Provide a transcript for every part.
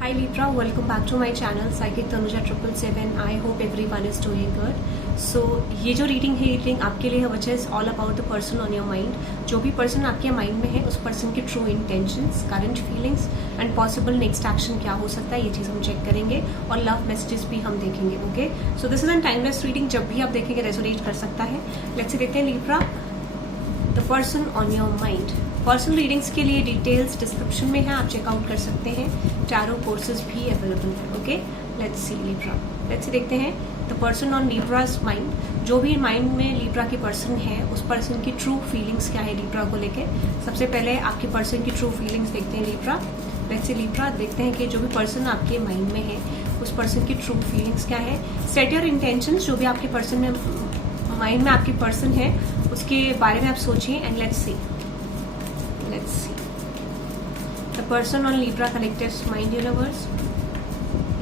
Hi Libra, welcome back to my channel Psychic Tanuja 777. I hope everyone is doing good. So ये जो reading है, reading आपके लिए है which is all about the person on your mind. जो भी person आपके mind में है उस पर्सन की true intentions, current feelings and possible next action क्या हो सकता है, ये चीज़ हम चेक करेंगे और लव मैसेजेस भी हम देखेंगे. Okay, so this is an timeless reading. जब भी आप देखेंगे रेजोनेट कर सकता है. लेट्स देखते हैं Libra, the person on your mind. Personal readings के लिए डिटेल्स डिस्क्रिप्शन में है, आप चेकआउट कर सकते हैं. टैरो कोर्सेज भी अवेलेबल है. Okay, let's see Libra. Let's देखते हैं द पर्सन ऑन लिब्राज माइंड. जो भी माइंड में लिब्रा की पर्सन है उस पर्सन की ट्रू फीलिंग्स क्या है लिब्रा को लेके. सबसे पहले आपके पर्सन की ट्रू फीलिंग्स देखते हैं लिब्रा. लेट्स सी लिब्रा, देखते हैं कि जो भी पर्सन आपके माइंड में है उस पर्सन की ट्रू फीलिंग्स क्या है. Set your intentions. जो भी आपके पर्सन में माइंड में आपकी पर्सन है उसके बारे में आप सोचिए and let's see the person on Libra collectives mind universe.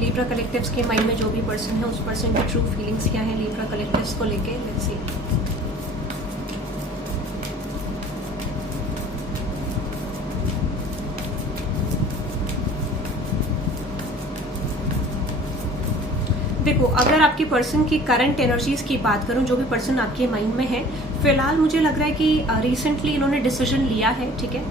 Libra collectives के माइंड में जो भी पर्सन है उस पर्सन की ट्रू फीलिंग्स क्या है लिब्रा कलेक्टिव्स को लेके. Let's see. देखो, अगर आपकी पर्सन की करंट एनर्जीज की बात करूं, जो भी पर्सन आपके माइंड में है, फिलहाल मुझे लग रहा है कि रिसेंटली इन्होंने डिसीजन लिया है. ठीक है,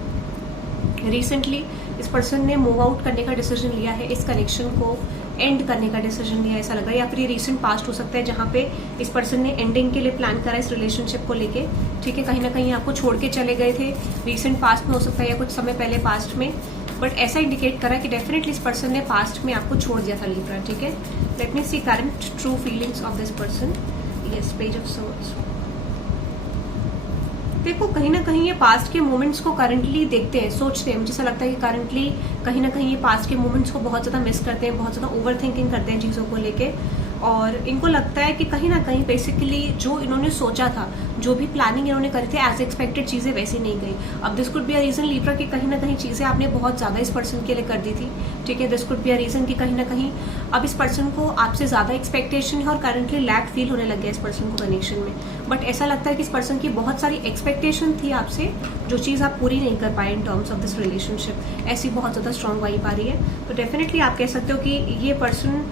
रिसेंटली इस पर्सन ने मूव आउट करने का डिसीजन लिया है, इस कनेक्शन को एंड करने का डिसीजन लिया है ऐसा लग रहा है. या फिर ये रिसेंट पास्ट हो सकता है जहां पे इस पर्सन ने एंडिंग के लिए प्लान करा इस रिलेशनशिप को लेके. ठीक है, कहीं ना कहीं आपको छोड़ के चले गए थे, रिसेंट पास्ट में हो सकता है या कुछ समय पहले पास्ट में, बट ऐसा इंडिकेट करा कि डेफिनेटली इस पर्सन ने पास्ट में आपको छोड़ दिया था लिब्रा. ठीक है, let me see current true feelings of this person. Yes, page of swords. देखो, कहीं ना कहीं ये पास्ट के मोमेंट्स को करंटली देखते हैं, सोचते हैं. मुझे ऐसा लगता है कि करंटली कहीं ना कहीं ये पास्ट के मोमेंट्स को बहुत ज्यादा मिस करते हैं, बहुत ज्यादा ओवर थिंकिंग करते हैं चीजों को लेके. और इनको लगता है कि कहीं ना कहीं बेसिकली जो इन्होंने सोचा था, जो भी प्लानिंग इन्होंने करी थी, एज एक्सपेक्टेड चीजें वैसी नहीं गई. अब this could be a reason Libra कि कहीं ना कहीं चीजें आपने बहुत ज्यादा इस पर्सन के लिए कर दी थी. ठीक है, this could be a reason कि कहीं ना कहीं अब इस पर्सन को आपसे ज्यादा एक्सपेक्टेशन है और करंटली लैक फील होने लग गया इस पर्सन को कनेक्शन में. बट ऐसा लगता है कि इस पर्सन की बहुत सारी एक्सपेक्टेशन थी आपसे, जो चीज आप पूरी नहीं कर पाए in terms of this relationship. ऐसी बहुत ज्यादा स्ट्रॉन्ग वाइब आ रही है. तो डेफिनेटली आप कह सकते हो कि ये पर्सन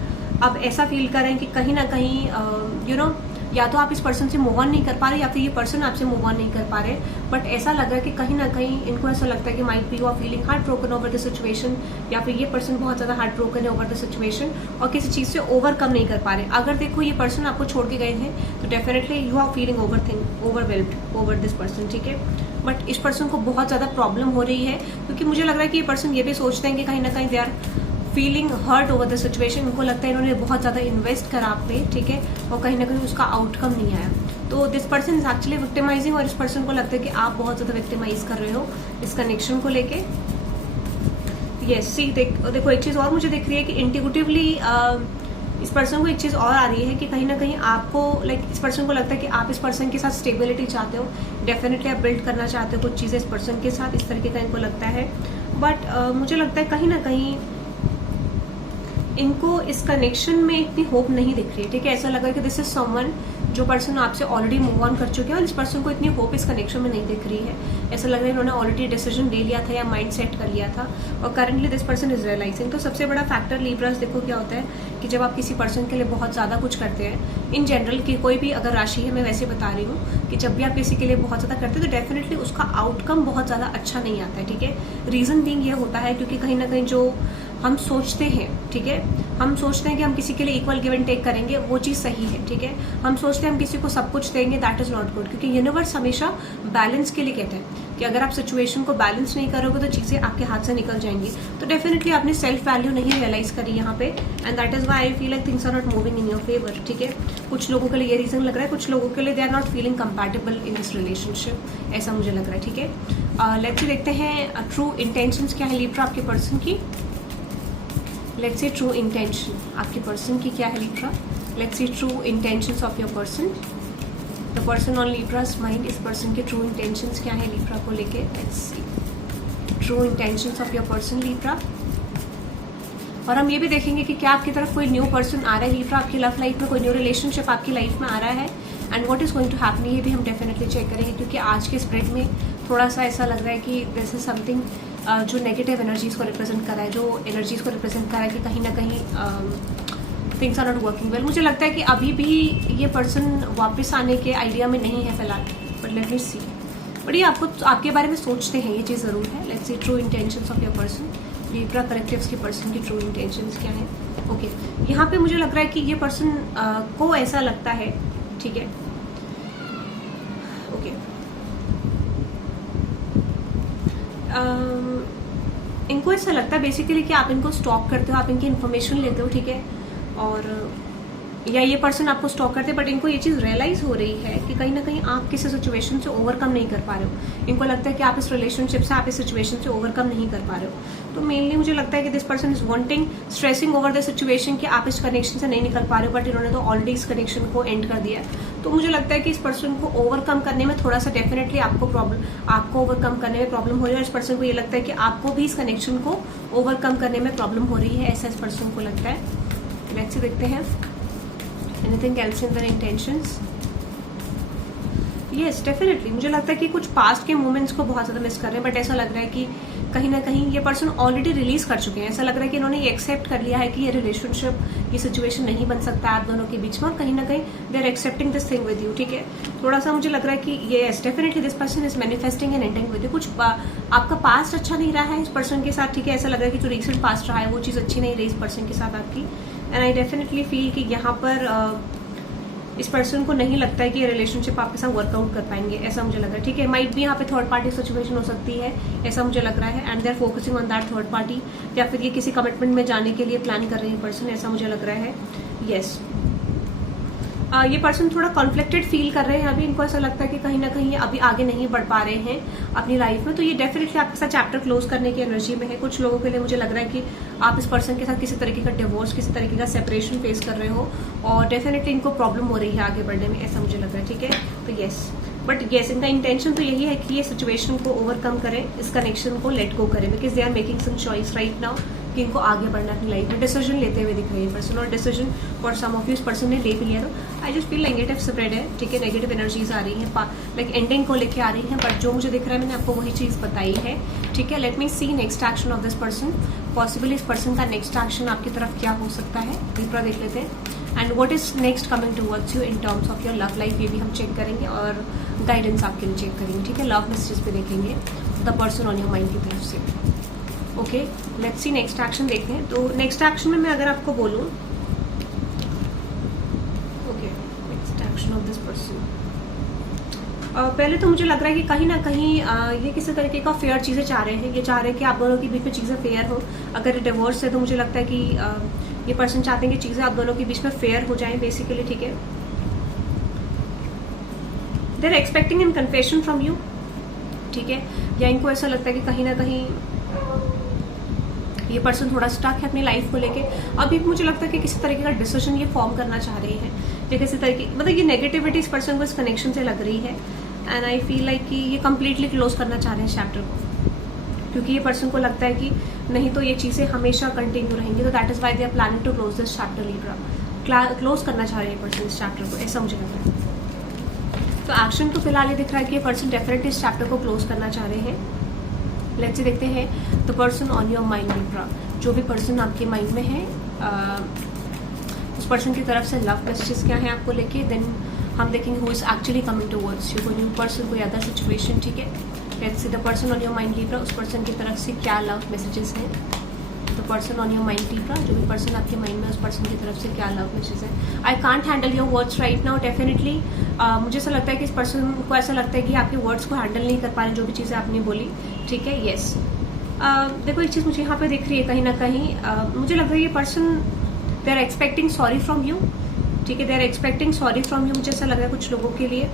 अब ऐसा फील कर रहे हैं कि कहीं ना कहीं यू नो, या तो आप इस पर्सन से मूव ऑन नहीं कर पा रहे या फिर ये पर्सन आपसे मूव ऑन नहीं कर पा रहे. बट ऐसा लग रहा है कि कहीं ना कहीं इनको ऐसा लगता है कि might be you are feeling heart broken over the situation, या फिर ये पर्सन बहुत ज्यादा हार्ट ब्रोकन है ओवर द सिचुएशन और किसी चीज से ओवरकम नहीं कर पा रहे. अगर देखो ये पर्सन आपको छोड़ के गए थे तो definitely you are feeling overwhelmed over this person. ठीक है, बट इस पर्सन को बहुत ज्यादा प्रॉब्लम हो रही है क्योंकि मुझे लग रहा है कि ये पर्सन ये भी सोचते हैं कि कहीं ना कहीं they are feeling hurt over the situation. उनको लगता है इन्होंने बहुत ज्यादा इन्वेस्ट करा आप पे. ठीक है, और कहीं ना कहीं उसका आउटकम नहीं आया. तो दिस पर्सन इज एक्चुअली विक्टिमाइजिंग और इस पर्सन को लगता है कि आप बहुत ज्यादा विक्टिमाइज कर रहे हो इस कनेक्शन को लेके. यस, सी देखो एक चीज और मुझे दिख रही है कि इंट्यूटिवली इस पर्सन को एक चीज और आ रही है कि कहीं ना कहीं आपको इस पर्सन को लगता है कि आप इस पर्सन के साथ स्टेबिलिटी चाहते हो. डेफिनेटली आप बिल्ड करना चाहते हो कुछ चीजें इस पर्सन के साथ, इस तरीके का इनको लगता है. बट मुझे लगता है कहीं ना कहीं इनको इस कनेक्शन में इतनी होप नहीं दिख रही है. ठीक है, ऐसा लगा कि दिस इज समवन, जो पर्सन आपसे ऑलरेडी मूव ऑन कर चुके हैं और इस पर्सन को इतनी होप इस कनेक्शन में नहीं दिख रही है. ऐसा लग रहा है इन्होंने ऑलरेडी डिसीजन ले लिया था या माइंड सेट कर लिया था और currently this person is realising. तो सबसे बड़ा फैक्टर लिब्रास देखो क्या होता है कि जब आप किसी पर्सन के लिए बहुत ज्यादा कुछ करते हैं, इन जनरल की कोई भी अगर राशि है, मैं वैसे बता रही हूँ कि जब भी आप किसी के लिए बहुत ज्यादा करते हैं तो डेफिनेटली उसका आउटकम बहुत ज्यादा अच्छा नहीं आता है. ठीक है, रीजन बीइंग ये होता है क्योंकि कहीं ना कहीं जो हम सोचते हैं, ठीक है, हम सोचते हैं कि हम किसी के लिए इक्वल गिव एंड टेक करेंगे, वो चीज सही है. ठीक है, हम सोचते हैं हम किसी को सब कुछ देंगे, दैट इज नॉट गुड. क्योंकि यूनिवर्स हमेशा बैलेंस के लिए कहते हैं कि अगर आप सिचुएशन को बैलेंस नहीं करोगे तो चीजें आपके हाथ से निकल जाएंगी. तो डेफिनेटली आपने सेल्फ वैल्यू नहीं रियलाइज करी यहाँ पे and that is why I feel like things are not moving in your favour. ठीक है, कुछ लोगों के लिए ये रीजन लग रहा है, कुछ लोगों के लिए they are not feeling compatible in this relationship, ऐसा मुझे लग रहा है. ठीक है, लेट्स देखते हैं ट्रू इंटेंशंस क्या है लिब्रा आपके पर्सन की. लेट्स सी ट्रू इंटेंशन आपके पर्सन की क्या है Libra. Let's C true intentions of your person. The person on Libras mind, इस पर्सन के ट्रू इंटेंशंस क्या है लिब्रा को लेके. Let's C true intentions of your person Libra. और हम ये भी देखेंगे कि क्या आपकी तरफ कोई न्यू पर्सन आ रहा है लिब्रा आपकी लव लाइफ में, कोई न्यू रिलेशनशिप आपकी लाइफ में आ रहा है and what is going to happen, ये भी हम डेफिनेटली चेक करेंगे. क्योंकि आज के स्प्रेड में थोड़ा सा ऐसा लग रहा है कि दिस इज समथिंग जो नेगेटिव एनर्जीज को रिप्रेजेंट कर रहा है, जो एनर्जीज को रिप्रेजेंट कर रहा है कि कहीं ना कहीं things are not working well. मुझे लगता है कि अभी भी ये पर्सन वापस आने के आइडिया में नहीं है फिलहाल, but let me see. But ये आपके बारे में सोचते हैं, ये चीज़ ज़रूर है। Let's C true intentions of your person, Libra collectives के पर्सन की ट्रू इंटेंशंस क्या है। ओके, यहाँ पे मुझे लग रहा है कि ये पर्सन को ऐसा लगता है, ठीक है, ओके, इनको ऐसा लगता है बेसिकली कि आप इनको स्टॉक करते हो, आप इनकी इन्फॉर्मेशन लेते हो, ठीक है, और या ये पर्सन आपको स्टॉक करते हैं, बट इनको ये चीज़ रियलाइज हो रही है कि कहीं ना कहीं आप किसी सिचुएशन से ओवरकम नहीं कर पा रहे हो। इनको लगता है कि आप इस रिलेशनशिप से, आप इस सिचुएशन से ओवरकम नहीं कर पा रहे हो। तो मेनली मुझे लगता है कि this person is wanting, stressing over the situation कि आप इस कनेक्शन से नहीं निकल पा रहे हो, बट इन्होंने तो ऑलरेडी इस कनेक्शन को एंड कर दिया है। तो मुझे लगता है कि इस पर्सन को ओवरकम करने में थोड़ा सा डेफिनेटली आपको ओवरकम करने में प्रॉब्लम हो रही है, और इस पर्सन को ये लगता है कि आपको भी इस कनेक्शन को ओवरकम करने में प्रॉब्लम हो रही है, ऐसा इस पर्सन को लगता है। लेट्स सी, देखते हैं anything else in their intentions. Yes, definitely मुझे लगता है कि कुछ पास्ट के मोमेंट्स को बहुत ज्यादा मिस कर रहे हैं, बट ऐसा लग रहा है कि कहीं ना कहीं ये पर्सन ऑलरेडी रिलीज कर चुके हैं। ऐसा लग रहा है कि इन्होंने ये एक्सेप्ट कर लिया है कि ये रिलेशनशिप, ये सिचुएशन नहीं बन सकता आप दोनों के बीच में, और कहीं ना कहीं they are accepting this thing with you, ठीक है। थोड़ा सा मुझे लग रहा है कि ये definitely this person is manifesting and ending with you. कुछ आपका पास्ट अच्छा नहीं रहा है इस पर्सन के साथ, ठीक है। ऐसा लग रहा है कि जो रिसेंट पास्ट रहा है वो चीज अच्छी नहीं रही इस पर्सन के साथ आपकी, एंड आई डेफिनेटली फील कि यहाँ पर इस पर्सन को नहीं लगता है कि ये रिलेशनशिप आपके साथ वर्कआउट कर पाएंगे, ऐसा मुझे लग रहा है, ठीक है। माइट भी यहाँ पे थर्ड पार्टी सिचुएशन हो सकती है, ऐसा मुझे लग रहा है, and they are focusing on that third party, या फिर ये किसी कमिटमेंट में जाने के लिए प्लान कर रही है पर्सन, ऐसा मुझे लग रहा है। यस, ये पर्सन थोड़ा कॉन्फ्लिक्टेड फील कर रहे हैं अभी। इनको ऐसा लगता है कि कहीं ना कहीं ये अभी आगे नहीं बढ़ पा रहे हैं अपनी लाइफ में, तो ये डेफिनेटली आपके साथ चैप्टर क्लोज करने की एनर्जी में है। कुछ लोगों के लिए मुझे लग रहा है कि आप इस पर्सन के साथ किसी तरीके का डिवोर्स, किसी तरीके का सेपरेशन फेस कर रहे हो, और डेफिनेटली इनको प्रॉब्लम हो रही है आगे बढ़ने में, ऐसा मुझे लग रहा है, ठीक है। तो यस, बट यस, इनका इंटेंशन तो यही है कि ये सिचुएशन को ओवरकम करें, इस कनेक्शन को लेट गो करें, because they are making some choice right now कि इनको आगे बढ़ना अपनी लाइफ में, डिसीजन लेते हुए दिख रही है पर्सन, और decision for some of you इस पर्सन ने ले भी लिया। तो I just feel negative spread है, ठीक है, नेगेटिव एनर्जीज आ रही हैं, लाइक एंडिंग को लेके आ रही हैं, बट जो मुझे दिख रहा है मैंने आपको वही चीज बताई है, ठीक है। Let me see next action of this person. Possibly इस पर्सन का नेक्स्ट एक्शन आपकी तरफ क्या हो सकता है, तीसरा देख लेते हैं। And what is next coming towards you in terms of your love life, ये भी हम चेक करेंगे, और गाइडेंस आपके लिए चेक करेंगे, ठीक है। लव मैसेजेस पे देखेंगे the person on your mind की तरफ से। Okay, let's see next action देखते हैं। तो नेक्स्ट एक्शन में मैं अगर आपको बोलूं, okay, next action of this person, पहले तो मुझे लग रहा है कि कहीं ना कहीं ये किसी तरीके का फेयर चीजें चाह रहे हैं। ये चाह रहे हैं कि आप दोनों के बीच में चीजें फेयर हो। अगर डिवोर्स है तो मुझे लगता है कि ये पर्सन चाहते हैं कि चीजें आप दोनों के बीच में फेयर हो जाएं बेसिकली, ठीक है। They are expecting in confession from you, ठीक है, या इनको ऐसा लगता है कि कहीं ना कहीं ये पर्सन थोड़ा स्टक है अपनी लाइफ को लेके। अभी मुझे लगता है कि किसी तरीके का डिसीजन ये फॉर्म करना चाह रही है, या किसी तरीके, मतलब ये नेगेटिविटी इस पर्सन को इस कनेक्शन से लग रही है, एंड आई फील लाइक कि ये कंप्लीटली क्लोज करना चाह रहे हैं इस चैप्टर को, क्योंकि ये पर्सन को लगता है कि नहीं तो ये चीजें हमेशा कंटिन्यू रहेंगी। तो that is why they are planning to close this chapter. Libra close करना चाह रहे हैं पर्सन इस चैप्टर को, ऐसा मुझे लग रहा है। तो एक्शन तो फिलहाल ये दिख रहा है कि ये पर्सन डेफिनेटली इस चैप्टर को क्लोज करना चाह रहे हैं। लेट्स देखते हैं the person on your mind Libra, जो भी पर्सन आपके माइंड में है, उस पर्सन की तरफ से लव मैसेजेस क्या है आपको लेके। देन हम देखेंगे who is actually coming towards you, कोई न्यू पर्सन, कोई अदर सिचुएशन, ठीक है। Let's see the person on your mind Libra, उस पर्सन की तरफ से क्या लव मैसेजेस हैं। The person on your mind Libra, जो भी पर्सन आपके माइंड में, उस पर्सन की तरफ से क्या लव मैसेज है। I can't handle your words right now, definitely मुझे ऐसा लगता है कि इस पर्सन को ऐसा लगता है कि आपके वर्ड्स को हैंडल नहीं कर पा रहे, जो भी चीज़ें आपने बोली, ठीक है। येस, देखो एक चीज़ मुझे यहाँ पे दिख रही है, कहीं ना कहीं मुझे लग रहा है ये person they are expecting sorry from you, ठीक है। They are expecting sorry from you, मुझे ऐसा लग रहा है कुछ लोगों के लिए।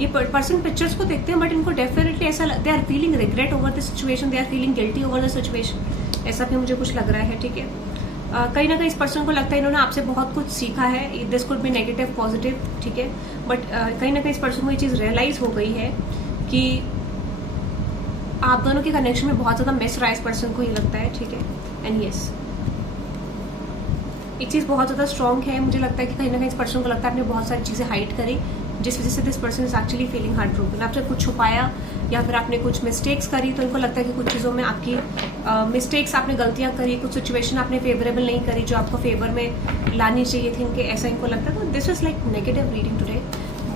ये पर्सन पिक्चर्स को देखते हैं, बट इनको डेफिनेटली ऐसा they are feeling regret over the situation, they are feeling guilty over the situation, ऐसा भी मुझे कुछ लग रहा है, ठीक है। कहीं ना कहीं इस पर्सन को लगता है इन्होंने आपसे बहुत कुछ सीखा है, this could B negative positive, ठीक है। बट कहीं ना कहीं इस पर्सन को ये चीज़ रियलाइज हो गई है कि आप दोनों के कनेक्शन में बहुत ज्यादा मिस रहा है इस पर्सन को, ये लगता है, ठीक है। एंड यस, एक चीज बहुत ज्यादा स्ट्रॉन्ग है, मुझे लगता है कि कहीं ना कहीं इस पर्सन को लगता है आपने बहुत सारी चीजें हाइड करी, जिस वजह से this person is actually feeling heart broken. आपने कुछ छुपाया या फिर आपने कुछ मिस्टेक्स करी, तो इनको लगता है कि कुछ चीज़ों में आपकी मिस्टेक्स, आपने गलतियां करी, कुछ सिचुएशन आपने फेवरेबल नहीं करी जो आपको फेवर में लानी चाहिए थी इनके, ऐसा इनको लगता है। तो this is like negative reading today.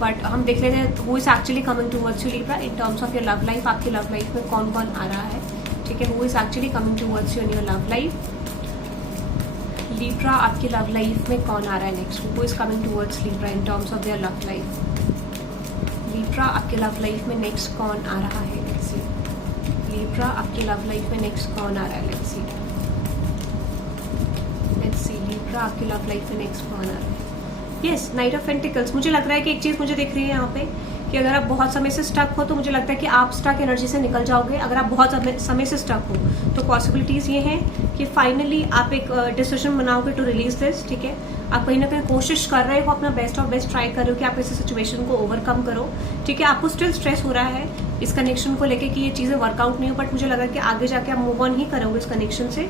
But हम देख लेते हैं who is actually coming towards you Libra in terms of your love life. आपकी लव लाइफ में कौन कौन आ रहा है, ठीक है। Who is actually coming towards you in your love life Libra. आपकी लव लाइफ में कौन आ रहा है next, who is coming towards Libra in terms of their love life. Libra आपके लव लाइफ में नेक्स्ट कौन आ रहा है, लेट्स सी। लिब्रा आपकी लव लाइफ में नेक्स्ट कौन आ रहा है, let's see. Let's see Libra आपकी लव लाइफ में नेक्स्ट कौन आ रहा है। Yes, night of pentacles. मुझे लग रहा है कि एक चीज मुझे दिख रही है यहाँ पे कि अगर आप बहुत समय से स्टक हो तो मुझे लगता है कि आप स्टक एनर्जी से निकल जाओगे। अगर आप बहुत समय से स्टक हो तो पॉसिबिलिटीज ये हैं कि फाइनली आप एक डिसीजन बनाओगे टू रिलीज दिस, ठीक है। आप कहीं ना कहीं कोशिश कर रहे हो, अपना बेस्ट ऑफ बेस्ट ट्राई कर रहे हो कि आप इस सिचुएशन को ओवरकम करो, ठीक है। आपको स्टिल स्ट्रेस हो रहा है इस कनेक्शन को लेके कि ये चीजें वर्कआउट नहीं हो, बट मुझे लगा कि आगे जाके आप मूव ऑन ही करोगे इस कनेक्शन से।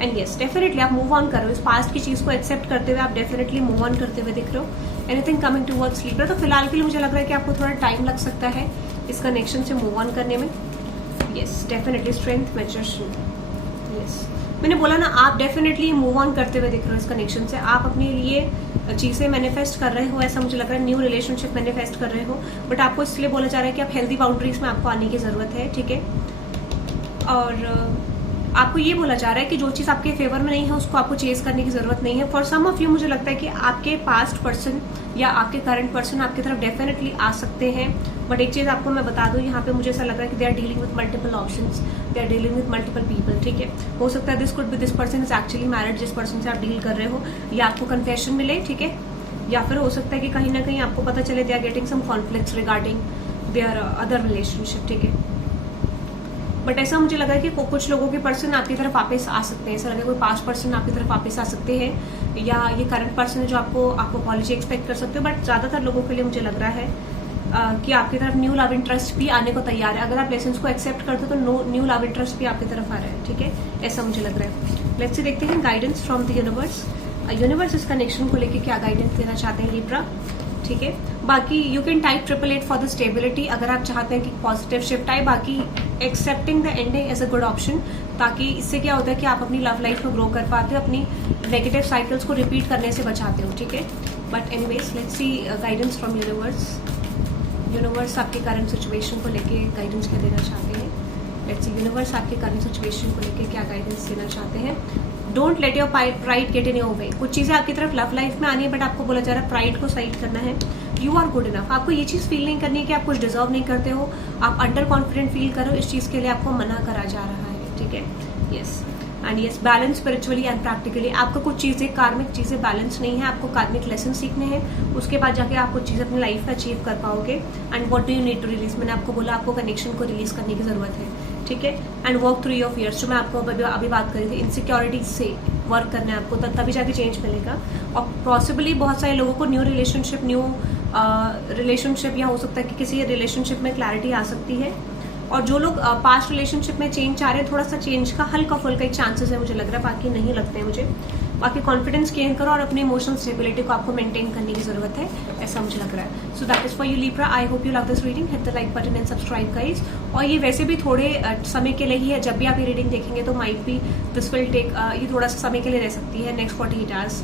एंड यस, डेफिनेटली आप मूव ऑन करो, इस पास्ट की चीज को एक्सेप्ट करते हुए आप डेफिनेटली मूव ऑन करते हुए दिख रहे हो। Anything coming towards Libra. तो फिलहाल के लिए मुझे लग रहा है कि आपको थोड़ा टाइम लग सकता है इस कनेक्शन से मूव ऑन करने में। Yes, definitely strength, maturity. Yes, मैंने बोला ना, आप डेफिनेटली मूव ऑन करते हुए दिख रहे हो इस कनेक्शन से। आप अपने लिए चीजें मैनिफेस्ट कर रहे हो, ऐसा मुझे लग रहा है। न्यू रिलेशनशिप मैनिफेस्ट कर रहे हो, बट आपको इसलिए बोला जा रहा है कि आप हेल्दी बाउंड्रीज में आपको आने की जरूरत है, ठीक है। और आपको ये बोला जा रहा है कि जो चीज आपके फेवर में नहीं है उसको आपको चेज करने की जरूरत नहीं है। फॉर सम ऑफ यू मुझे लगता है कि आपके पास्ट पर्सन या आपके करंट पर्सन आपकी तरफ डेफिनेटली आ सकते हैं। बट एक चीज आपको मैं बता दूं, यहाँ पे मुझे ऐसा लग रहा है कि they are dealing with multiple options, they are dealing with multiple people, ठीक है। हो सकता है this could be this person is actually married, जिस पर्सन से आप डील कर रहे हो, या आपको कन्फेशन मिले, ठीक है। या फिर हो सकता है कि कहीं ना कहीं आपको पता चले they are getting some conflicts regarding their other relationship, ठीक है। बट ऐसा मुझे लगा कि कुछ लोगों के पर्सन आपकी तरफ वापस आ सकते हैं। ऐसा लगा कोई पास्ट पर्सन आपकी तरफ वापस आ सकते हैं, या ये करंट पर्सन है जो आपको अपॉलॉजी एक्सपेक्ट कर सकते हो। बट ज्यादातर लोगों के लिए मुझे लग रहा है कि आपकी तरफ न्यू लव इंटरेस्ट भी आने को तैयार है। अगर आप लेसन्स को एक्सेप्ट करते हो तो न्यू लव इंटरेस्ट भी आपकी तरफ आ रहा है, ठीक है। ऐसा मुझे लग रहा है। लेट्स से देखते हैं guidance from the universe. Universe इस कनेक्शन को लेकर क्या गाइडेंस देना चाहते हैं लिब्रा, ठीक है। बाकी you can type 888 for the stability अगर आप चाहते हैं कि पॉजिटिव शिफ्ट आए। बाकी accepting the ending as a good option, ताकि इससे क्या होता है कि आप अपनी लव लाइफ में ग्रो कर पाते हो, अपनी नेगेटिव साइकिल्स को रिपीट करने से बचाते हो, ठीक है। But anyways, let's see guidance from universe. Universe आपके करंट सिचुएशन को लेके गाइडेंस क्या देना चाहते हैं। लेट्स सी यूनिवर्स आपके करंट सिचुएशन को लेके क्या गाइडेंस देना चाहते हैं। Don't let your pride get in your way. कुछ चीजें आपकी तरफ लव लाइफ में आनी है, बट आपको बोला जा रहा है प्राइड को साइड करना है। You are good enough. आपको ये चीज फील नहीं करनी है कि आप कुछ डिजर्व नहीं करते हो, आप अंडर कॉन्फिडेंट फील करो। इस चीज के लिए आपको मना करा जा रहा है, ठीक है। Yes, and yes, balance spiritually and practically. आपको कुछ चीजें, कार्मिक चीजें बैलेंस नहीं है, आपको कार्मिक लेसन सीखने हैं, उसके बाद जाके आप कुछ चीजें अपनी लाइफ में अचीव कर पाओगे। And what do you need to release, मैंने आपको बोला आपको कनेक्शन को रिलीज करने की जरूरत है, ठीक है। And work through your fears, जो मैं आपको अभी बात करी थी, इनसिक्योरिटीज से वर्क करना है आपको, तभी जाके चेंज मिलेगा। और पॉसिबली बहुत सारे लोगों को न्यू रिलेशनशिप या हो सकता है कि किसी रिलेशनशिप में क्लैरिटी आ सकती है। और जो लोग पास्ट रिलेशनशिप में चेंज चाह रहे हैं, थोड़ा सा चेंज का हल्का फुल्का एक चांसेस है मुझे लग रहा है, बाकी नहीं लगते हैं मुझे। बाकी कॉन्फिडेंस गेन करो और अपनी इमोशनल स्टेबिलिटी को आपको मेंटेन करने की जरूरत है, ऐसा मुझे लग रहा है। So that is for you Libra. I hope you love this reading. Hit the like button and subscribe guys. और ये वैसे भी थोड़े समय के लिए ही है, जब भी आप ये रीडिंग देखेंगे तो might be this will take, ये थोड़ा सा समय के लिए रह सकती है, नेक्स्ट 48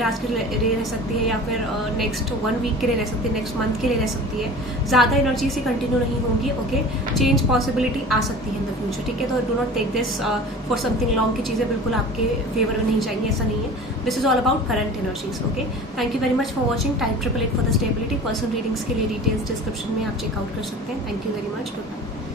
आवर्स के लिए रह सकती है, या फिर नेक्स्ट 1 वीक के लिए रह सकती है, नेक्स्ट मंथ के लिए रह सकती है। ज्यादा एनर्जी से कंटिन्यू नहीं होंगी, ओके। चेंज पॉसिबिलिटी आ सकती है इन द फ्यूचर, ठीक है। तो do not take this for something long, की चीजें बिल्कुल आपके फेवर में नहीं जाएंगी, ऐसा नहीं है। This is all about current energies, okay. Thank you very much for watching. Type 888 for the stability. Personal readings के लिए डिटेल्स डिस्क्रिप्शन में आप चेकआउट कर सकते हैं। Thank you very much. Good bye.